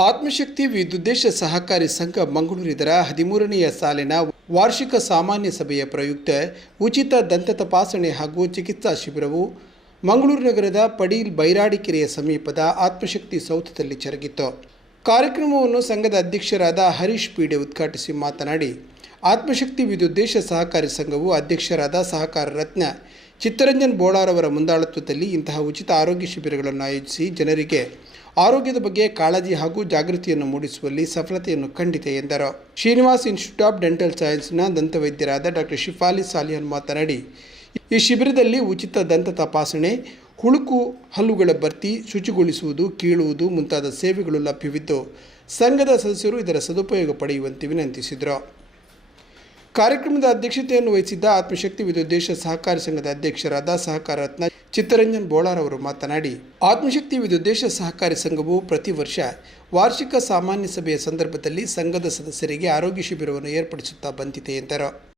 ಆತ್ಮಶಕ್ತಿ ವಿದ್ಯುದ್ದೇಶ ಸಹಕಾರಿ ಸಂಘ ಮಂಗಳೂರು ಇದರ ಹದಿಮೂರನೆಯ ಸಾಲಿನ ವಾರ್ಷಿಕ ಸಾಮಾನ್ಯ ಸಭೆಯ ಪ್ರಯುಕ್ತ ಉಚಿತ ದಂತ ತಪಾಸಣೆ ಹಾಗೂ ಚಿಕಿತ್ಸಾ ಶಿಬಿರವು ಮಂಗಳೂರು ನಗರದ ಪಡೀಲ್ ಬೈರಾಡಿಕೆರೆಯ ಸಮೀಪದ ಆತ್ಮಶಕ್ತಿ ಸೌಧದಲ್ಲಿ ಜರುಗಿತು ಕಾರ್ಯಕ್ರಮವನ್ನು ಸಂಘದ ಅಧ್ಯಕ್ಷರಾದ ಹರೀಶ್ ಪೀಡೆ ಉದ್ಘಾಟಿಸಿ ಮಾತನಾಡಿ, ಆತ್ಮಶಕ್ತಿ ವಿದ್ಯುದ್ದೇಶ ಸಹಕಾರಿ ಸಂಘವು ಅಧ್ಯಕ್ಷರಾದ ಸಹಕಾರ ರತ್ನ ಚಿತ್ತರಂಜನ್ ಬೋಳಾರವರ ಮುಂದಾಳತ್ವದಲ್ಲಿ ಇಂತಹ ಉಚಿತ ಆರೋಗ್ಯ ಶಿಬಿರಗಳನ್ನು ಆಯೋಜಿಸಿ ಜನರಿಗೆ ಆರೋಗ್ಯದ ಬಗ್ಗೆ ಕಾಳಜಿ ಹಾಗೂ ಜಾಗೃತಿಯನ್ನು ಮೂಡಿಸುವಲ್ಲಿ ಸಫಲತೆಯನ್ನು ಕಂಡಿದೆ ಎಂದರು. ಶ್ರೀನಿವಾಸ್ ಇನ್ಸ್ಟಿಟ್ಯೂಟ್ ಆಫ್ ಡೆಂಟಲ್ ಸೈನ್ಸ್ನ ದಂತವೈದ್ಯರಾದ ಡಾಕ್ಟರ್ ಶಿಫಾಲಿ ಸಾಲಿಯನ್ ಮಾತನಾಡಿ, ಈ ಶಿಬಿರದಲ್ಲಿ ಉಚಿತ ದಂತ ತಪಾಸಣೆ, ಹುಳುಕು ಹಲ್ಲುಗಳ ಭರ್ತಿ, ಶುಚಿಗೊಳಿಸುವುದು, ಕೀಳುವುದು ಮುಂತಾದ ಸೇವೆಗಳು ಲಭ್ಯವಿದ್ದು, ಸಂಘದ ಸದಸ್ಯರು ಇದರ ಸದುಪಯೋಗ ಪಡೆಯುವಂತೆ ವಿನಂತಿಸಿದರು. ಕಾರ್ಯಕ್ರಮದ ಅಧ್ಯಕ್ಷತೆಯನ್ನು ವಹಿಸಿದ್ದ ಆತ್ಮಶಕ್ತಿ ವಿದ್ಯುದ್ದೇಶ ಸಹಕಾರಿ ಸಂಘದ ಅಧ್ಯಕ್ಷರಾದ ಸಹಕಾರ ರತ್ನ ಚಿತ್ತರಂಜನ್ ಬೋಳಾರ್ ಅವರು ಮಾತನಾಡಿ, ಆತ್ಮಶಕ್ತಿ ವಿದ್ಯುದ್ದೇಶ ಸಹಕಾರಿ ಸಂಘವು ಪ್ರತಿ ವರ್ಷ ವಾರ್ಷಿಕ ಸಾಮಾನ್ಯ ಸಭೆಯ ಸಂದರ್ಭದಲ್ಲಿ ಸಂಘದ ಸದಸ್ಯರಿಗೆ ಆರೋಗ್ಯ ಶಿಬಿರವನ್ನು ಏರ್ಪಡಿಸುತ್ತಾ ಬಂದಿದೆ ಎಂದರು.